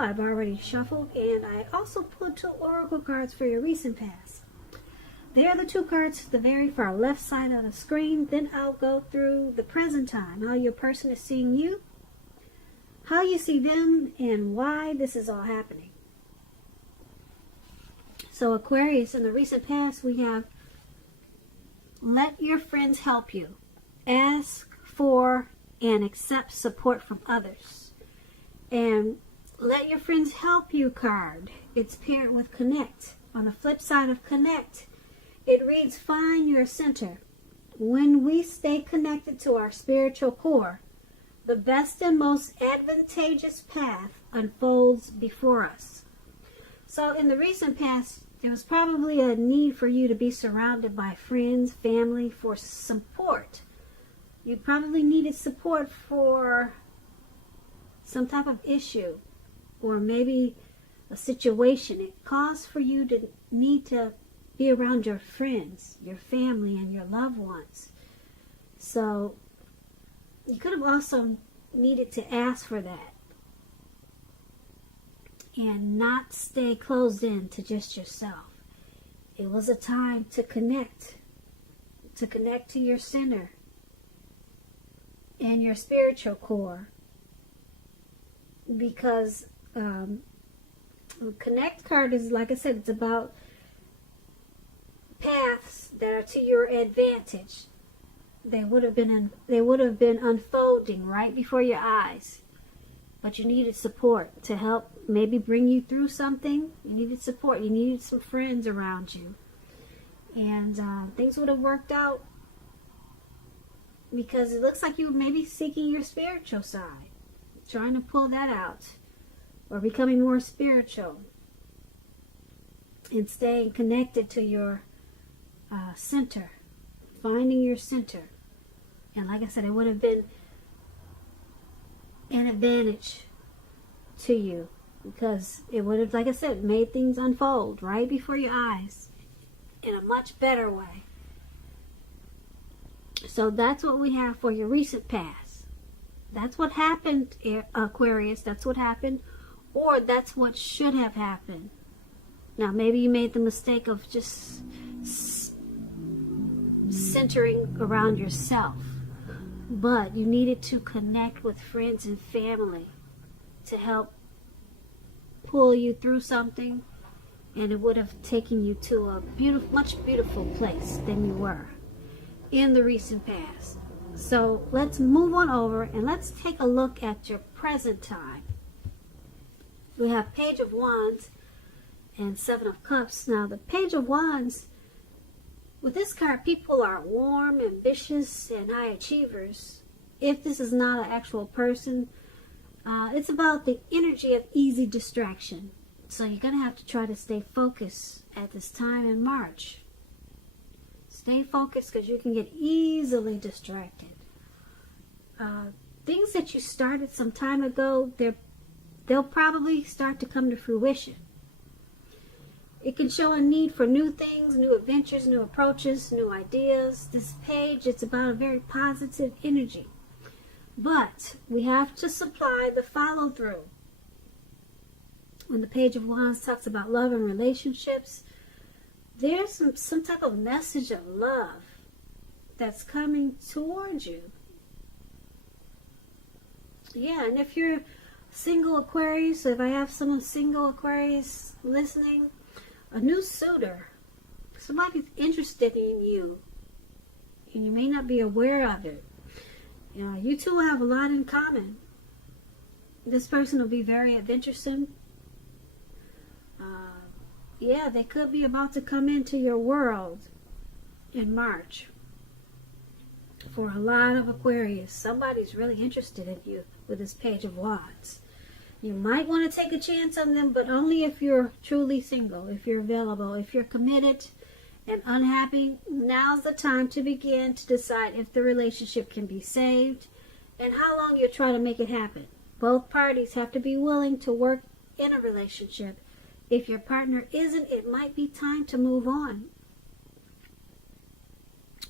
I've already shuffled, and I also pulled 2 oracle cards for your recent past. They are the 2 cards to the very far left side of the screen. Then I'll go through the present time, how your person is seeing you, how you see them, and why this is all happening. So Aquarius, in the recent past, we have let your friends help you. Ask for and accept support from others. And let your friends help you card, it's paired with connect. On the flip side of connect, it reads find your center. When we stay connected to our spiritual core, the best and most advantageous path unfolds before us. So in the recent past, there was probably a need for you to be surrounded by friends, family, for support. You probably needed support for some type of issue, or maybe a situation. It caused for you to need to be around your friends, your family, and your loved ones. So you could have also needed to ask for that and not stay closed in to just yourself. It was a time to connect to your center and your spiritual core, because connect card is, like I said, it's about paths that are to your advantage. They would have been unfolding right before your eyes, but you needed support to help maybe bring you through something. You needed support. You needed some friends around you, and things would have worked out, because it looks like you were maybe seeking your spiritual side, trying to pull that out, or becoming more spiritual and staying connected to your center, finding your center. And like I said, it would have been an advantage to you, because it would have, like I said, made things unfold right before your eyes in a much better way. So that's what we have for your recent past. That's what happened, Aquarius. That's what happened, or that's what should have happened. Now, maybe you made the mistake of just centering around yourself, but you needed to connect with friends and family to help pull you through something, and it would have taken you to a much beautiful place than you were in the recent past. So let's move on over and let's take a look at your present time. We have Page of Wands and 7 of Cups. Now the Page of Wands, with this card, people are warm, ambitious, and high achievers. If this is not an actual person, it's about the energy of easy distraction. So you're going to have to try to stay focused at this time in March. Stay focused, because you can get easily distracted. Things that you started some time ago, they'll probably start to come to fruition. It can show a need for new things, new adventures, new approaches, new ideas. This page, it's about a very positive energy. But we have to supply the follow-through. When the Page of Wands talks about love and relationships, there's some type of message of love that's coming towards you. Yeah, and if you're single Aquarius, if I have some single Aquarius listening, a new suitor, somebody's interested in you, and you may not be aware of it. You two have a lot in common. This person will be very adventuresome. Yeah, they could be about to come into your world in March. For a lot of Aquarius, somebody's really interested in you with this Page of Wands. You might want to take a chance on them, but only if you're truly single, if you're available, if you're committed and unhappy. Now's the time to begin to decide if the relationship can be saved and how long you'll try to make it happen. Both parties have to be willing to work in a relationship. If your partner isn't, it might be time to move on.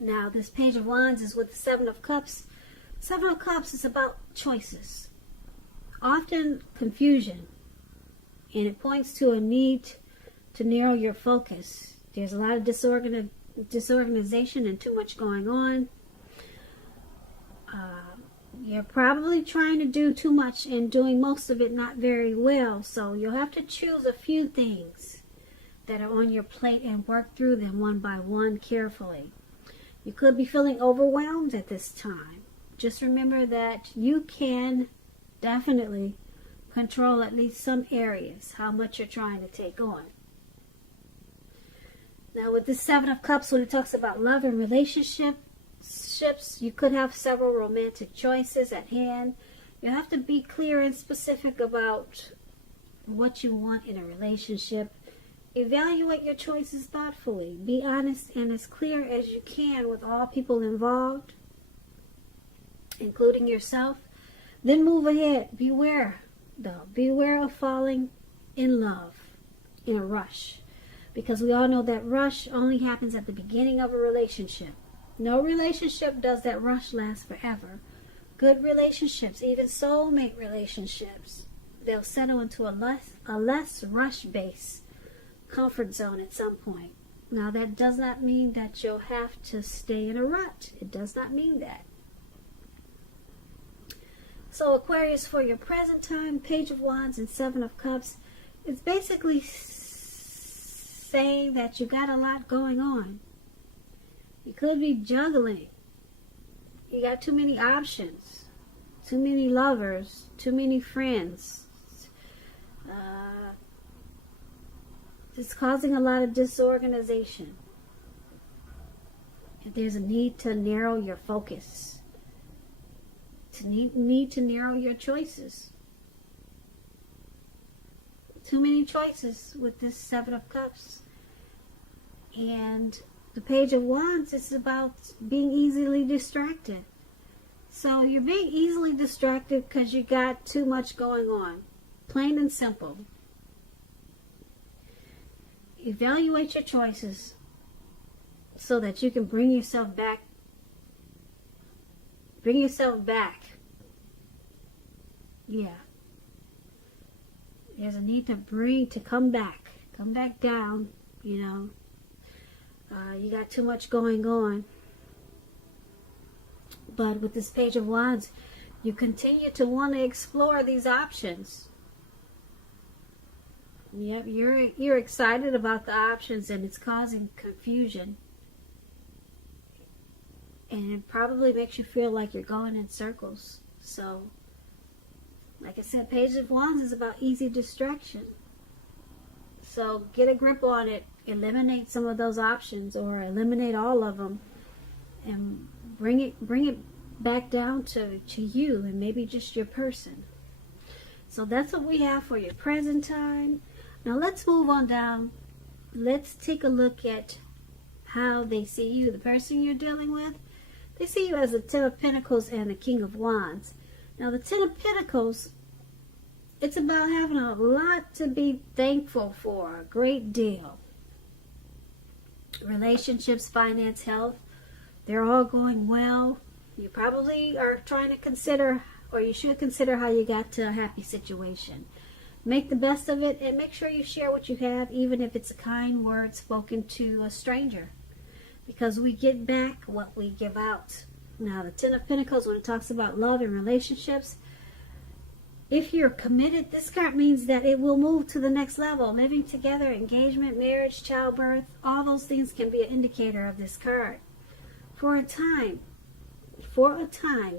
Now, this Page of Wands is with the 7 of Cups. 7 of Cups is about choices. Often confusion. And it points to a need to narrow your focus. There's a lot of disorganization and too much going on. You're probably trying to do too much and doing most of it not very well. So you'll have to choose a few things that are on your plate and work through them one by one carefully. You could be feeling overwhelmed at this time. Just remember that you can definitely control at least some areas, how much you're trying to take on. Now with this Seven of Cups, when it talks about love and relationships, you could have several romantic choices at hand. You have to be clear and specific about what you want in a relationship. Evaluate your choices thoughtfully. Be honest and as clear as you can with all people involved, including yourself. Then move ahead. Beware, though. Beware of falling in love in a rush. Because we all know that rush only happens at the beginning of a relationship. No relationship does that rush last forever. Good relationships, even soulmate relationships, they'll settle into a less rush-based comfort zone at some point. Now that does not mean that you'll have to stay in a rut. It does not mean that. So Aquarius, for your present time, Page of Wands and Seven of Cups, it's basically saying that you got a lot going on. You could be juggling. You got too many options, too many lovers, too many friends. It's causing a lot of disorganization. And there's a need to narrow your focus. Need to narrow your choices. Too many choices with this Seven of Cups. And the Page of Wands is about being easily distracted. So you're being easily distracted because you got too much going on. Plain and simple. Evaluate your choices so that you can bring yourself back. Bring yourself back. Yeah. There's a need to come back. Come back down, you know. You got too much going on. But with this Page of Wands, you continue to want to explore these options. Yep, you're excited about the options, and it's causing confusion. And it probably makes you feel like you're going in circles. So, like I said, Page of Wands is about easy distraction. So get a grip on it. Eliminate some of those options, or eliminate all of them, and bring it back down to you, and maybe just your person. So that's what we have for your present time. Now let's move on down. Let's take a look at how they see you, the person you're dealing with. They see you as the Ten of Pentacles and the King of Wands. Now the Ten of Pentacles, it's about having a lot to be thankful for, a great deal. Relationships, finance, health, they're all going well. You probably are trying to consider, or you should consider, how you got to a happy situation. Make the best of it, and make sure you share what you have, even if it's a kind word spoken to a stranger. Because we get back what we give out. Now, the Ten of Pentacles, when it talks about love and relationships, if you're committed, this card means that it will move to the next level. Living together, engagement, marriage, childbirth, all those things can be an indicator of this card. For a time,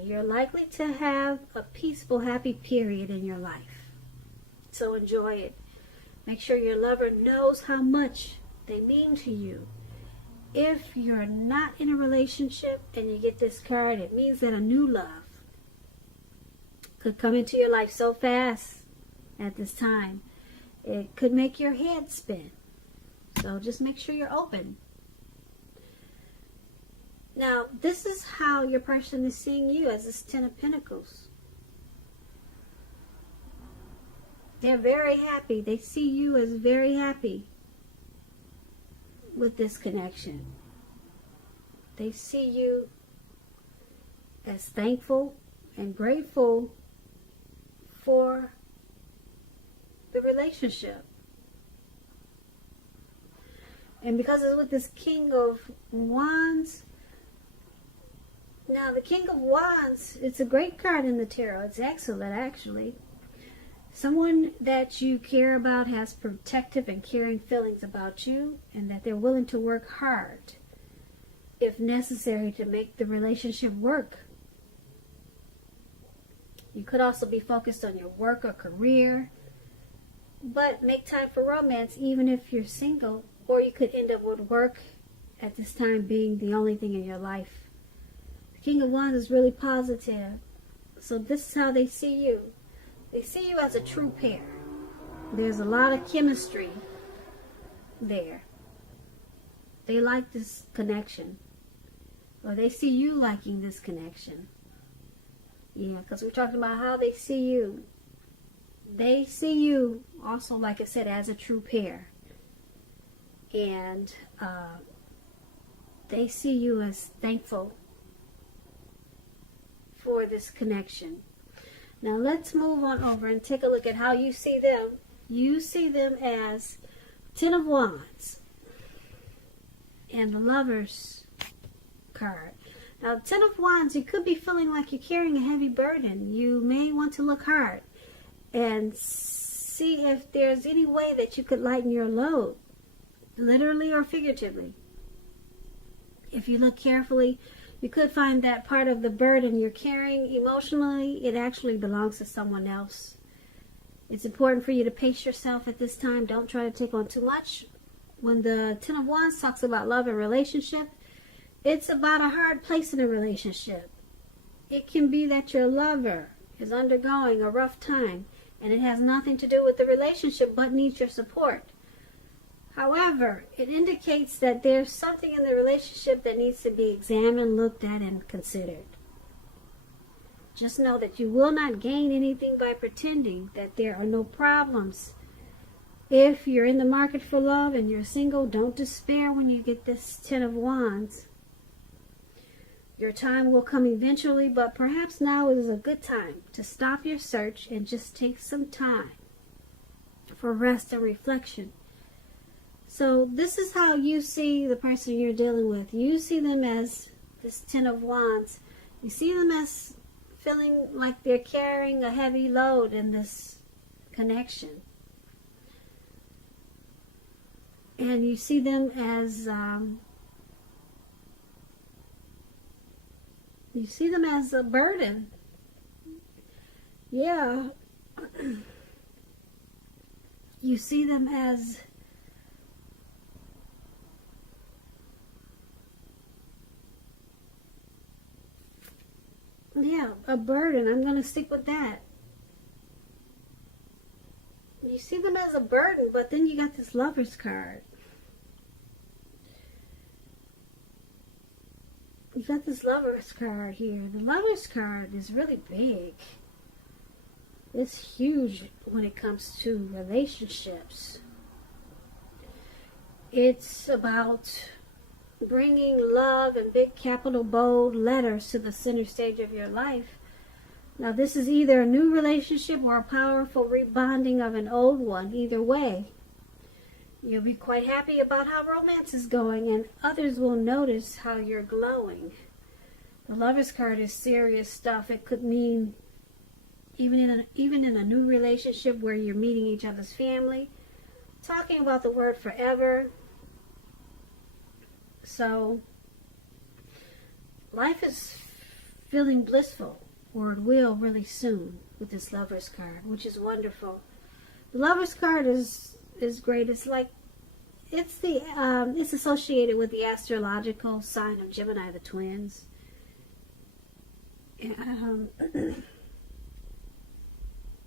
you're likely to have a peaceful, happy period in your life. So enjoy it. Make sure your lover knows how much they mean to you. If you're not in a relationship and you get this card, it means that a new love could come into your life so fast at this time. It could make your head spin. So just make sure you're open. Now, this is how your person is seeing you, as this Ten of Pentacles. They're very happy. They see you as very happy with this connection. They see you as thankful and grateful for the relationship. And because it's with this King of Wands, now the King of Wands, it's a great card in the tarot. It's excellent, actually. Someone that you care about has protective and caring feelings about you, and that they're willing to work hard, if necessary, to make the relationship work. You could also be focused on your work or career, but make time for romance even if you're single, or you could end up with work at this time being the only thing in your life. The King of Wands is really positive. So this is how they see you. They see you as a true pair. There's a lot of chemistry there. They like this connection. Or they see you liking this connection. Yeah, because we're talking about how they see you. They see you also, like I said, as a true pair. And they see you as thankful for this connection. Now let's move on over and take a look at how you see them. You see them as Ten of Wands and the Lovers card. Now, Ten of Wands, you could be feeling like you're carrying a heavy burden. You may want to look hard and see if there's any way that you could lighten your load, literally or figuratively. If you look carefully, you could find that part of the burden you're carrying emotionally, it actually belongs to someone else. It's important for you to pace yourself at this time. Don't try to take on too much. When the Ten of Wands talks about love and relationship, it's about a hard place in a relationship. It can be that your lover is undergoing a rough time, and it has nothing to do with the relationship but needs your support. However, it indicates that there's something in the relationship that needs to be examined, looked at, and considered. Just know that you will not gain anything by pretending that there are no problems. If you're in the market for love and you're single, don't despair when you get this Ten of Wands. Your time will come eventually, but perhaps now is a good time to stop your search and just take some time for rest and reflection. So this is how you see the person you're dealing with. You see them as this Ten of Wands. You see them as feeling like they're carrying a heavy load in this connection. And you see them as a burden. Yeah. You see them as a burden. I'm going to stick with that. You see them as a burden, but then you got this Lovers card. You got this Lovers card here. The Lovers card is really big. It's huge when it comes to relationships. It's about bringing love in big capital bold letters to the center stage of your life. Now this is either a new relationship or a powerful rebonding of an old one. Either way, you'll be quite happy about how romance is going, and others will notice how you're glowing. The Lovers card is serious stuff. It could mean even in a new relationship where you're meeting each other's family, talking about the word forever. So life is feeling blissful, or it will really soon with this Lovers card, which is wonderful. The Lovers card is great. It's like it's associated with the astrological sign of Gemini, the twins.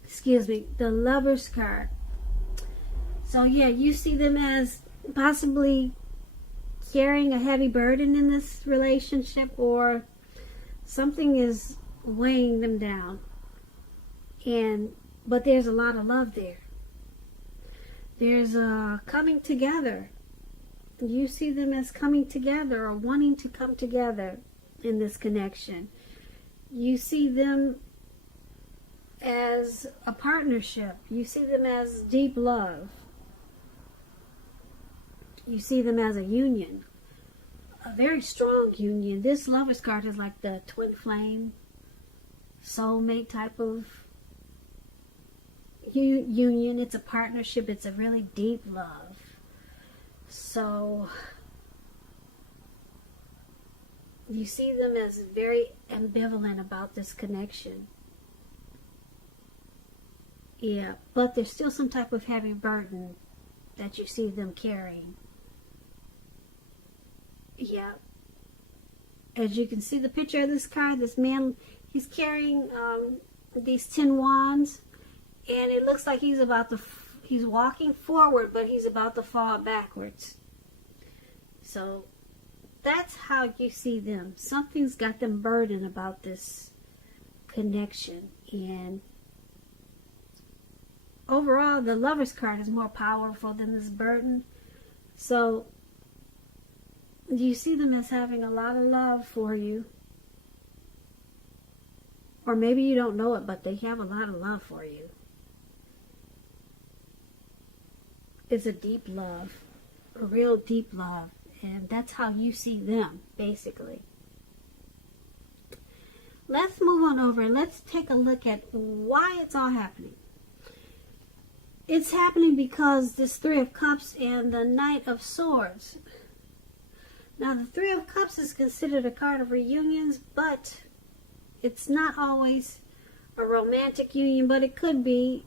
Excuse me, the Lovers card. So yeah, you see them as possibly carrying a heavy burden in this relationship, or something is weighing them down. But there's a lot of love there. There's a coming together. You see them as coming together or wanting to come together in this connection. You see them as a partnership. You see them as deep love. You see them as a union, a very strong union. This Lovers card is like the twin flame, soulmate type of union. It's a partnership. It's a really deep love. So you see them as very ambivalent about this connection. Yeah, but there's still some type of heavy burden that you see them carrying. Yeah. As you can see the picture of this card, this man, he's carrying these 10 wands, and it looks like he's walking forward, but he's about to fall backwards. So that's how you see them. Something's got them burdened about this connection. And overall, the Lovers card is more powerful than this burden. So you see them as having a lot of love for you. Or maybe you don't know it, but they have a lot of love for you. It's a deep love, a real deep love. And that's how you see them, basically. Let's move on over and let's take a look at why it's all happening. It's happening because this Three of Cups and the Knight of Swords. Now, the Three of Cups is considered a card of reunions, but it's not always a romantic union, but it could be.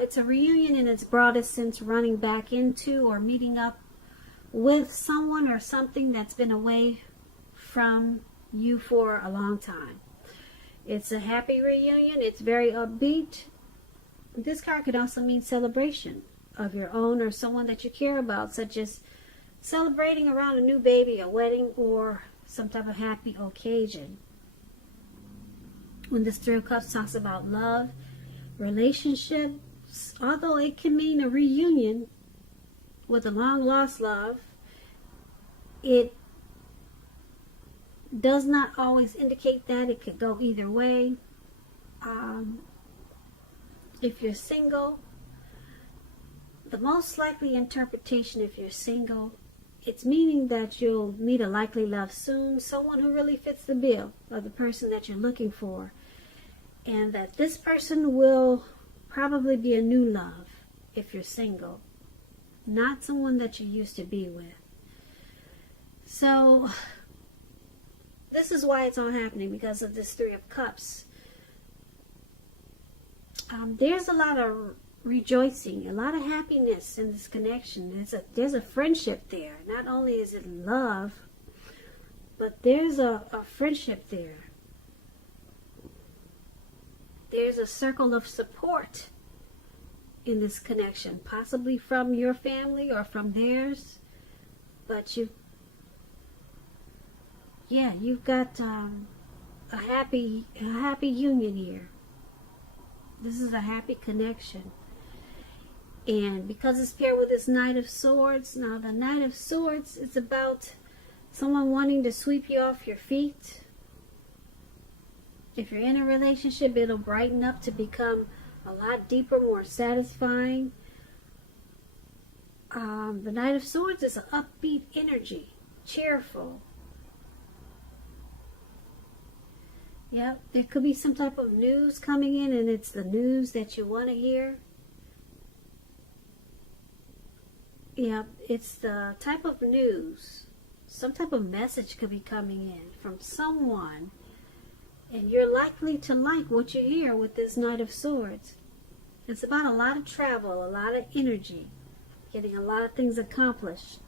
It's a reunion in its broadest sense, running back into or meeting up with someone or something that's been away from you for a long time. It's a happy reunion. It's very upbeat. This card could also mean celebration of your own or someone that you care about, such as celebrating around a new baby, a wedding, or some type of happy occasion. When this Three of Cups talks about love, relationships, although it can mean a reunion with a long-lost love, it does not always indicate that. It could go either way. If you're single, the most likely interpretation, if you're single, it's meaning that you'll meet a likely love soon, someone who really fits the bill of the person that you're looking for, and that this person will probably be a new love if you're single, not someone that you used to be with. So this is why it's all happening, because of this Three of Cups. There's a lot of rejoicing, a lot of happiness in this connection. There's a friendship there. Not only is it love, but there's a friendship there. There's a circle of support in this connection, possibly from your family or from theirs. But you've got a happy union here. This is a happy connection. And because it's paired with this Knight of Swords, now the Knight of Swords is about someone wanting to sweep you off your feet. If you're in a relationship, it'll brighten up to become a lot deeper, more satisfying. The Knight of Swords is an upbeat energy, cheerful. Yep, there could be some type of news coming in, and it's the news that you want to hear. Yep, it's the type of news. Some type of message could be coming in from someone, and you're likely to like what you hear with this Knight of Swords. It's about a lot of travel, a lot of energy, getting a lot of things accomplished.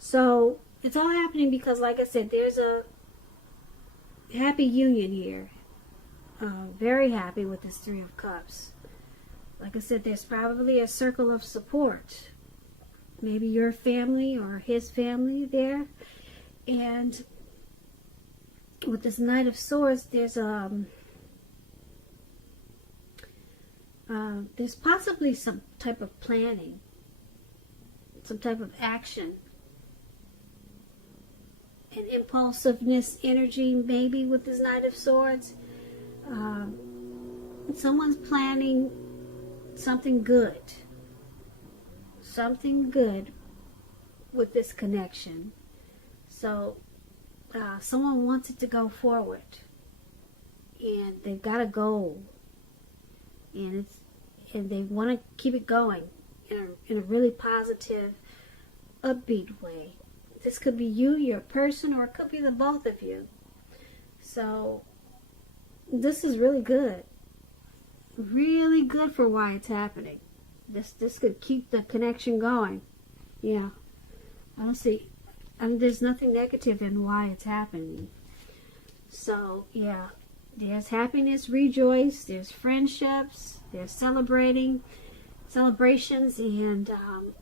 So it's all happening because, like I said, there's a happy union here. Very happy with this Three of Cups. Like I said, there's probably a circle of support. Maybe your family or his family there. And with this Knight of Swords, there's possibly some type of planning, some type of action, and impulsiveness energy, maybe with this Knight of Swords. someone's planning something good. Something good with this connection. So someone wants it to go forward, and they've got a goal, and they want to keep it going in a really positive, upbeat way. This could be you, your person, or it could be the both of you. So this is really good. Really good for why it's happening. This could keep the connection going. Yeah. There's nothing negative in why it's happening. So, yeah. There's happiness, rejoice, there's friendships, there's celebrations, and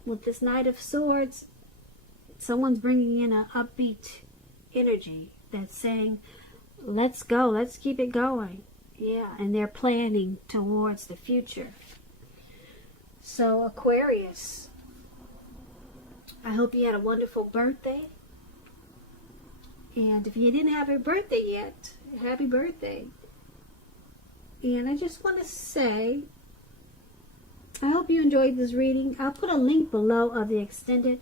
with this Knight of Swords, someone's bringing in an upbeat energy that's saying, let's go, let's keep it going. Yeah, and they're planning towards the future. So, Aquarius, I hope you had a wonderful birthday. And if you didn't have a birthday yet, happy birthday. And I just want to say, I hope you enjoyed this reading. I'll put a link below of the extended.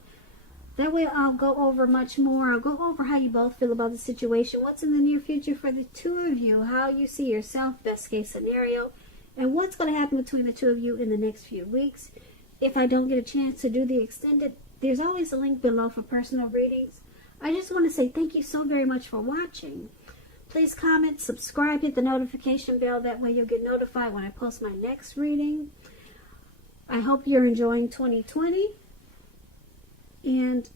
That way I'll go over much more. I'll go over how you both feel about the situation, what's in the near future for the two of you, how you see yourself, best case scenario, and what's going to happen between the two of you in the next few weeks. If I don't get a chance to do the extended, there's always a link below for personal readings. I just want to say thank you so very much for watching. Please comment, subscribe, hit the notification bell. That way you'll get notified when I post my next reading. I hope you're enjoying 2020. And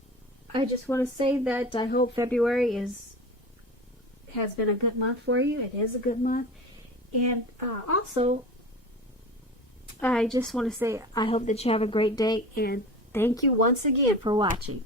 I just want to say that I hope February has been a good month for you. It is a good month. And also, I just want to say I hope that you have a great day. And thank you once again for watching.